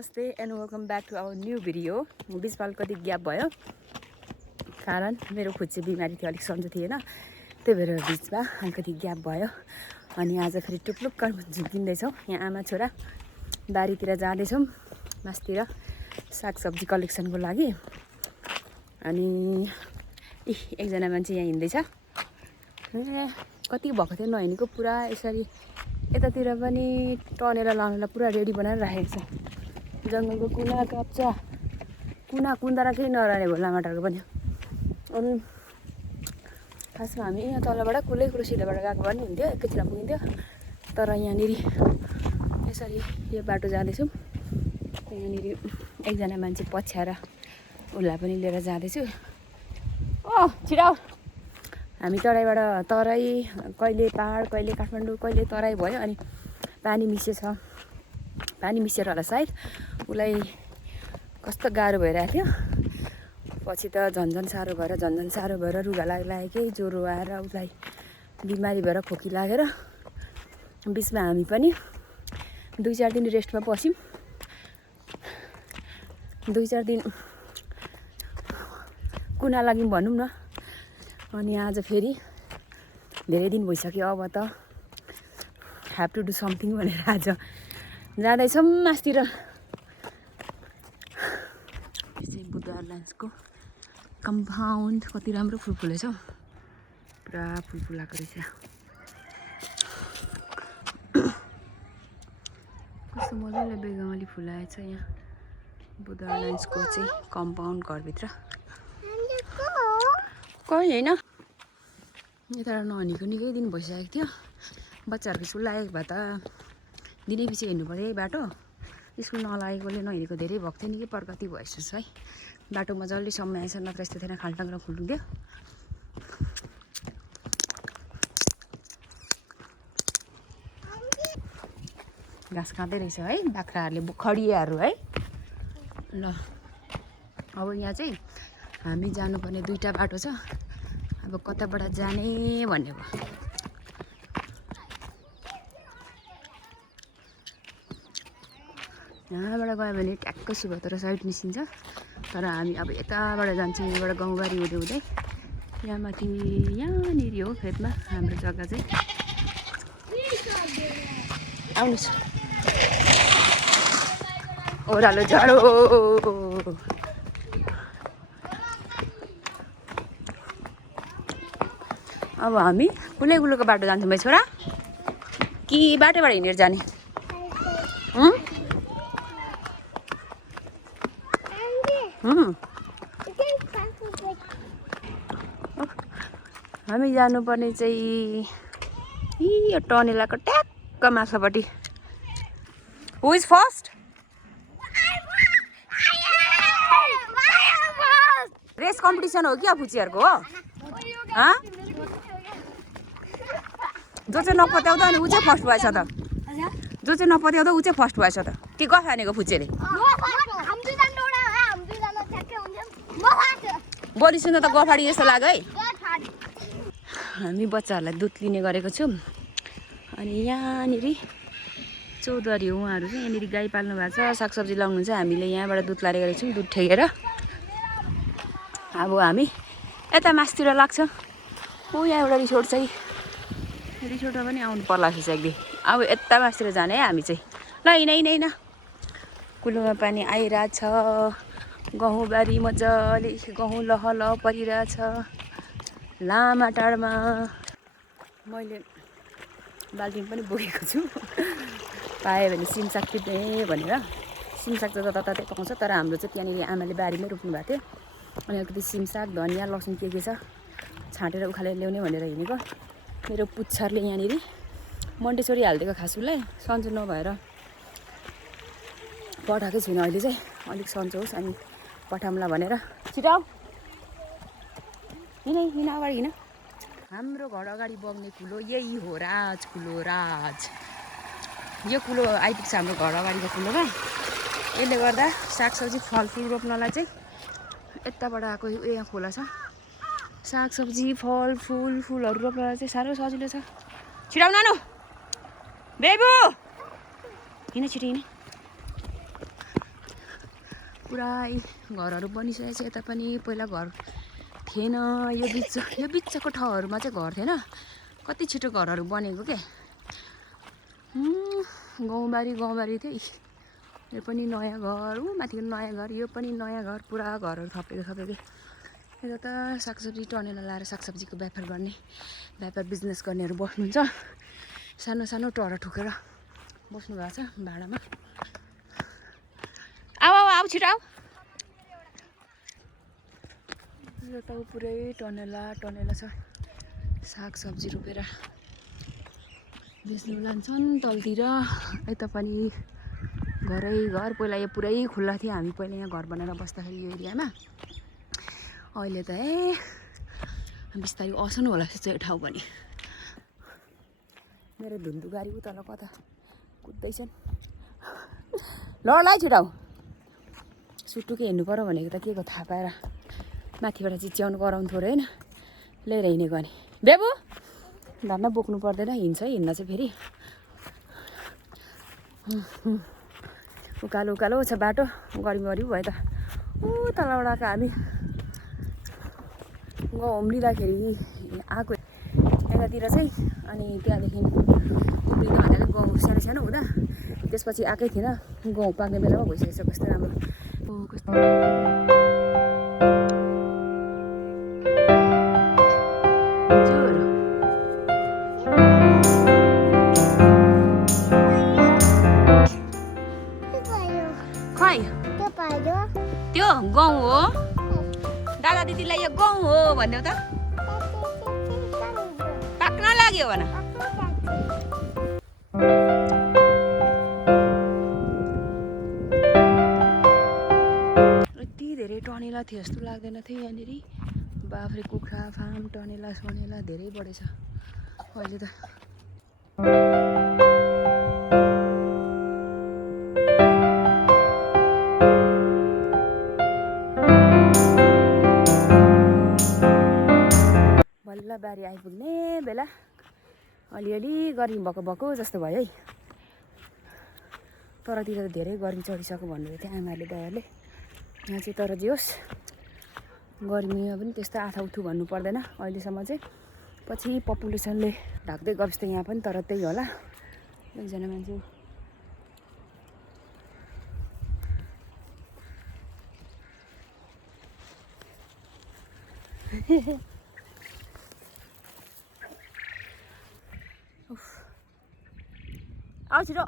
नमस्ते and welcome back to our new video. बिचमा अलिकति ग्याप भयो कारण मेरो खुट्टे बिमारी थियो, अलिक सन्चो थिएन, त्यही भएर बिचमा अलिकति ग्याप भयो। अनि आज फेरि टुप्लुक्क झुक्किँदैछौँ। यहाँ आमा छोरा बारीतिर जाँदैछौँ, मासतिर सागसब्जी कलेक्सनको लागि। अनि एकजना मान्छे यहाँ हिँड्दैछ, कति भएको थियो नहिँडेको, पुरा यसरी यतातिर पनि टनेर लाउनलाई पुरा रेडी बनाएर राखेको छ। जङ्गलको कुना काप्चा कुना कुन्दाएर केही नरहने भयो लमाटारको पनि। अनि खासमा हामी यहाँ तलबाट कुलै कुरो सिधाबाट गएको पनि हुन्थ्यो, एकैछिन पुगिन्थ्यो। तर यहाँनिर यसरी यो बाटो जाँदैछौँ, यहाँनिर एकजना मान्छे पछ्याएर उसलाई पनि लिएर जाँदैछु। छिराउ, हामी तराईबाट तराई कहिले पहाड कहिले काठमाडौँ कहिले तराई भयो। अनि पानी मिसेर होला सायद, उसलाई कस्तो गाह्रो भइरहेको थियो। पछि त झन्झन साह्रो भएर रुगा लागेकै ज्वरो आएर उसलाई बिमारी भएर खोकी लागेर बिचमा हामी पनि 2-4 दिन रेस्टमा बस्यौँ। 2-4 दिन कुना लाग्यौँ भनौँ न। अनि आज फेरि धेरै दिन भइसक्यो, अब त ह्याभ टु डु समथिङ भनेर आज जाँदैछौँ मासतिर। यो चाहिँ बुधबार लान्चको कम्पाउन्ड, कति राम्रो फुल फुलेछ, पुरा फुल फुलाएको रहेछ। कस्तो मजाले बेगमली फुलाएछ यहाँ बुधबार लान्चको चाहिँ कम्पाउन्ड घरभित्र। कोही होइन, यता नहनीको निकै दिन भइसकेको थियो। बच्चाहरूको स्कुल लागेको भए त दिनै पछि हिँड्नु पऱ्यो है बाटो। स्कुल नलागेकोले नहिँडेको धेरै भएको थियो, निकै प्रगति भइसकेछ है। बाटो मजाले सम्माएछ, नत्र यस्तो थिएन खाल्टाङ्ग्रो खुल्थ्यो। घाँस खाँदै रहेछ है बाख्राहरूले, खडियाहरू है। ल अब यहाँ चाहिँ हामी जानुपर्ने 2टा बाटो छ। अब कताबाट जाने भन्ने भयो। यहाँबाट गयो भने ट्याक्कै सुभातर साइड निस्किन्छ, तर हामी अब यताबाट जान्छौँ। यहाँबाट गाउँबारी हुँदै हुँदै यहाँ माथि यहाँनिर हो फेदमा हाम्रो जग्गा चाहिँ। आउनुहोस्, ओह्रालो जाडो। अब हामी कुलैकुलोको बाटो जान्छौँ भाइ छोरा, कि बाटोबाट हिँडेर जाने? हामी जानुपर्ने चाहिँ यो टनेलाको ट्याक्क माथिल्लोपट्टि। हु इज फर्स्ट? रेस कम्पिटिसन हो क्या फुचीहरूको? हो जो चाहिँ नपत्याउँदा अनि ऊ चाहिँ फर्स्ट भएछ त। जो चाहिँ नपत्याउँदा ऊ चाहिँ फर्स्ट भएछ त। के गफ हानेको फुचेले? बोली सुन्दा त गफाडी जस्तो लाग्यो है। हामी बच्चाहरूलाई दुध लिने गरेको छौँ। अनि यहाँनिर चौधरी हो उहाँहरू चाहिँ, यहाँनिर गाई पाल्नु भएको छ, सागसब्जी लाउनुहुन्छ। हामीले यहाँबाट दुध लाने गरेको छौँ, दुध ठेकेर। अब हामी यता मासतिर लाग्छ। ऊ यहाँ एउटा रिसोर्ट चाहिँ, रिसोर्टमा पनि आउनु पर्ला रहेछ एकदिन। अब यता मासतिर जाने है हामी चाहिँ। ल हिँड। कुलोमा पानी आइरहेछ, गहुँबारी मजाले गहुँ लहल परिरहेछ लामाटारमा। मैले बाल्टिन पनि बोकेको छु, पाएँ भने सिमसाग टिप्ने भनेर। सिमसाग त जताततै पाउँछ, तर हाम्रो चाहिँ त्यहाँनिर आमाले बारीमै रोप्नु भएको थियो। अनि अलिकति सिमसाग, धनियाँ, लसुन के छ छाँटेर उखालेर ल्याउने भनेर हिँडेको। मेरो पुच्छरले यहाँनिर मन्टेसरी हालिदिएको खासुलाई, सन्चो नभएर पठाएकै छुइनँ। अहिले चाहिँ अलिक सन्चो होस् अनि पठाउँला भनेर। छिटो हिँड अगाडि हिँड। हाम्रो घर अगाडि बग्ने कुलो यही हो, राज कुलो। राज यो कुलो आइपुग्छ हाम्रो घर अगाडिको कुलोमा। यसले गर्दा सागसब्जी फलफुल रोप्नलाई चाहिँ यताबाट आएको यहाँ खोला छ। सागसब्जी फुलहरू रोप्नलाई चाहिँ साह्रो सजिलो छ। छिराउ नानु बेबु, हिँड छिटो हिँड। पुरै घरहरू बनिसकेको छ यता पनि पहिला घर थिएन यो बिचको ठाउँहरूमा चाहिँ घर थिएन कति छिटो घरहरू बनेको के गाउँबारी थियो यो पनि नयाँ घर माथिको नयाँ घर यो पनि नयाँ घर पुरा घरहरू थपेको यता त सागसब्जी टनेला लाएर सागसब्जीको व्यापार बिजनेस गर्नेहरू बस्नुहुन्छ सानो सानो टरा ठोकेर बस्नु भएको छ भाडामा आऊ छिटो आऊ यो त पुरै टनेला छ सागसब्जी रोपेर बेच्नु लान्छन् तलतिर यता पनि घर पहिला यो पुरै खुल्ला थियो हामी पहिला यहाँ घर बनाएर बस्दाखेरि यो एरियामा अहिले त बिस्तारै असनु होला चाहिँ ठाउँ पनि मेरो धुन्दु गाडी उता कता कुद्दैछन् ल छिटाउ सुटुकै हिँड्नु पर्यो भनेको त के को थाहा पाएर माथिबाट चिच्याउनु कराउनु थोरै होइन लिएर हिँडेको अनि बेबु धन्न बोक्नु पर्दैन हिँड्न चाहिँ फेरि उकालो छ बाटो गरी भयो त तलबाट हामी गाउँ होम्लिँदाखेरि आएको यतातिर चाहिँ अनि त्यहाँदेखि उम्रिँदा भनेर गाउँ सानो हुँदा त्यसपछि आएकै थिएन गाउँ पाक्ने बेलामा भइसकेको छ कस्तो राम्रो कस्तो त्यो गाउँ हो दादा दिदीलाई यो गाउँ हो भनिदेऊ त पाक्न लाग्यो भन यति धेरै टनेला थियो जस्तो लाग्दैन थियो यहाँनिर बाफ्रे कुखुरा फार्म टनेला सनेला धेरै बढेछ अहिले त बारी आइपुग्ने बेला अलिअलि गर्मी भएको जस्तो भयो है तरतिर त धेरै गर्मी चढिसक्यो भन्नुहुँदै थियो आमाले दायाले यहाँ चाहिँ तर जे होस् गर्मीमा पनि त्यस्तो आथाउथु भन्नु पर्दैन अहिलेसम्म चाहिँ पछि पपुलेसनले ढाक्दै गरोस् त यहाँ पनि तर त्यही होला एकजना मान्छे आऊ छिटो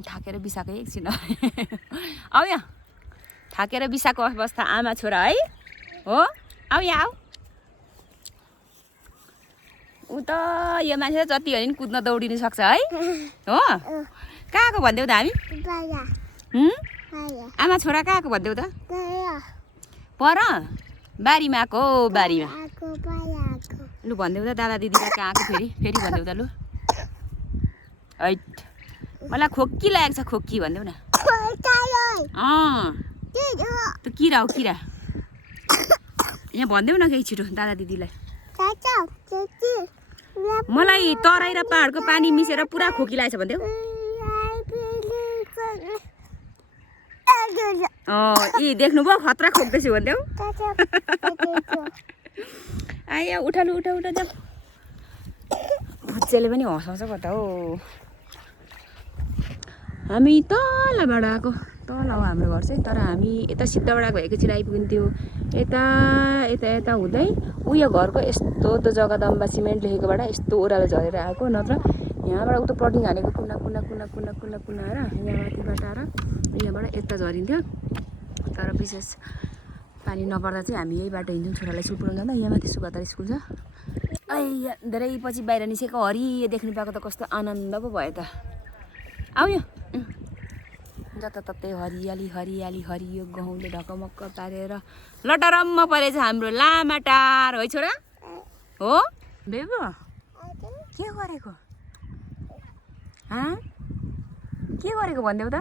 थाकेर बिसाएको एकछिन आऊ यहाँ थाकेर बिसाएको अवस्था आमा छोरा है हो आऊ यहाँ आऊ ऊ त यो मान्छे जति हो नि कुद्न दौडिनु सक्छ है हो कहाँको भनिदेऊ त हामी आमा छोरा कहाँको भनिदेऊ त पर बारीमा आएको बारीमा लु भनिदेऊ त दादा दिदीलाई कहाँ आएको फेरि भनिदेऊ त लु हैट मलाई खोकी लागेको छ खोकी भनिदेऊ न त्यो किरा हो किरा यहाँ भनिदेऊ न केही छिटो दादा दिदीलाई मलाई तराई र पहाडको पानी मिसेर पुरा खोकी लागेको छ भनिदेऊ यी देख्नुभयो खतरा खोक्दैछु भनिदेऊ आयो उठा जा भुच्चेले पनि हँसाउँछ कता हो हामी तलबाट आएको तल हो हाम्रो घर चाहिँ तर हामी यता सिद्धबाट आएको एकैछिन आइपुग्थ्यो यता हुँदै उयो घरको यस्तो त जग्गा दम्बा सिमेन्ट लेखेकोबाट यस्तो ओह्रालो झरेर आएको नत्र यहाँबाट उता प्लटिङ हानेको कुना आएर यहाँ माथिबाट आएर यहाँबाट यता झरिन्थ्यो तर विशेष पानी नपर्दा चाहिँ हामी यही बाटो हिँड्छौँ छोरालाई स्कुल पुऱ्याउनु जाँदा यहाँ माथि सुगतार स्कुल छ धेरै पछि बाहिर निस्केको हरियो देख्नु पाएको त कस्तो आनन्द पो भयो त आऊ यो जताततै हरियो गाउँले ढकमक्क पारेर लटरम्म परेछ हाम्रो लामाटार है छोरा हो बेबु के गरेको भनिदेऊ त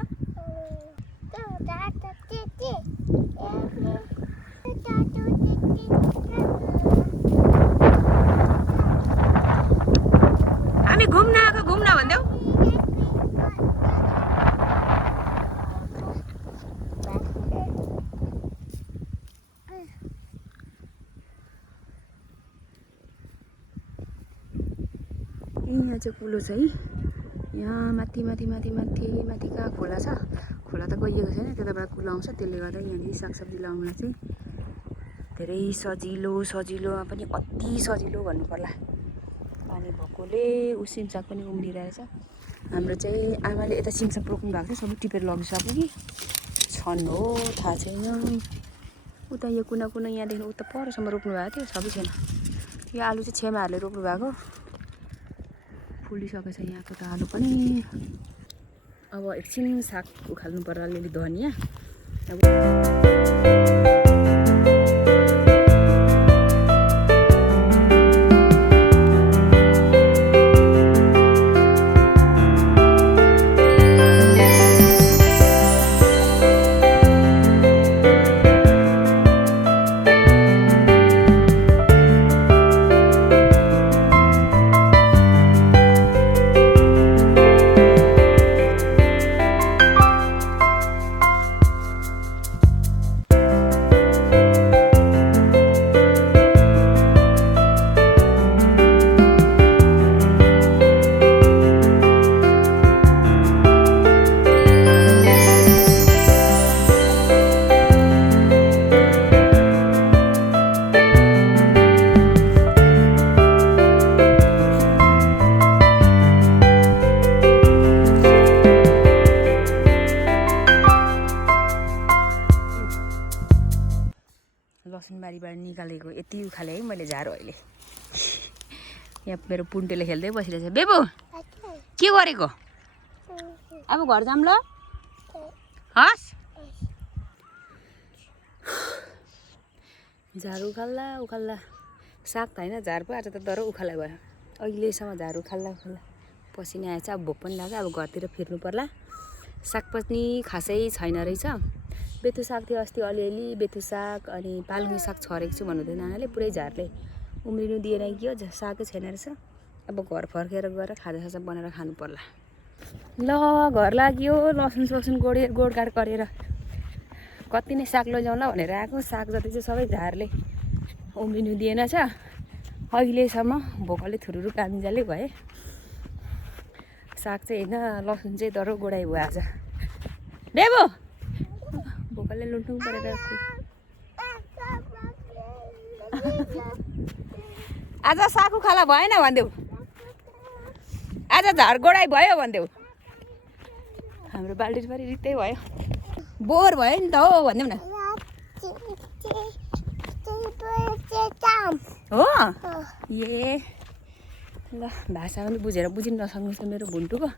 हामी घुम्न भनिदेऊ यहाँ चाहिँ कुलो छ है। यहाँ माथि माथि माथि माथि माथि कहाँ खोला छ, खोला त गइएको छैन, त्यताबाट कुलो आउँछ। त्यसले गर्दा यहाँनिर सागसब्जी लगाउनलाई चाहिँ धेरै सजिलोमा पनि अति सजिलो भन्नु पर्ला। पानी भएकोले सिमसाग पनि उम्रिरहेछ। हाम्रो चाहिँ आमाले यता सिमसाग रोप्नु भएको थियो, सबै टिपेर लगिसक्यो कि छन् हो थाहा छैन। उता यो कुना यहाँदेखि उता परसम्म रोप्नु भएको थियो, सबै छैन। यो आलु चाहिँ छेमाहरूले रोप्नु भएको, फुलिसकेको छ यहाँको त आलु पनि। अब एकछिन साग उखाल्नु पर्ला, अलिअलि धनियाँ। लसुन बारीबाट निकालेको यति उखाले है मैले झारो अहिले। यहाँ मेरो पुन्टेले खेल्दै बसिरहेछ। बेबु के गरेको? अब घर जाऊँ ल, हस्। झारू उखाल्ला साग त होइन, झार पो आज त तर उखाला भयो। अहिलेसम्म झारू उखाल्ला पसिना आएछ। अब भोक पनि लाग्यो, अब घरतिर फिर्नु पर्ला। साग पनि खासै छैन रहेछ। बेथु साग थियो अस्ति अलिअलि, बेथु साग अनि पालुङ साग छरेको छु भन्नुहुँदै नानाले, पुरै झारले उम्रिनु दिएर गयो, सागै छैन रहेछ। अब घर फर्केर गएर खाजासाजा बनाएर खानु पर्ला। ल घर लाग्यो, लसुन गोडगाड गरेर कति नै साग लैजाउँ ल भनेर आएको। साग जति चाहिँ सबै झारले उम्रिनु दिएन छ अहिलेसम्म। भोकले थुरुरु कामिजाले भए। साग चाहिँ होइन, लसुन चाहिँ तर गोडाइ भयो आज। बेबु भोकले लुट्नु परेर आज साग उखाला भएन भनिदेऊ, आज झार गोडाइ भयो भनिदेऊ। हाम्रो बाल्टी पनि रित्तै भयो, बोर भयो नि त हो भनिदेऊ न। हो ए ल, भाषा पनि बुझिन नसक्नु त मेरो भुन्टुको।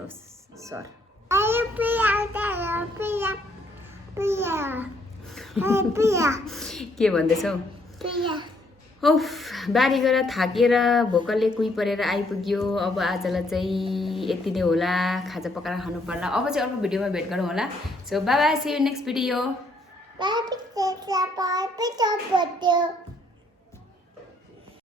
जानुहोस् सर के भन्दैछौ ओफ बारी गएर थाकेर भोकलले कुही परेर आइपुग्यो अब आजलाई चाहिँ यति नै होला खाजा पकाएर खानु पर्ला अब चाहिँ अर्को भिडियोमा भेट गरौँ होला so bye bye see you next video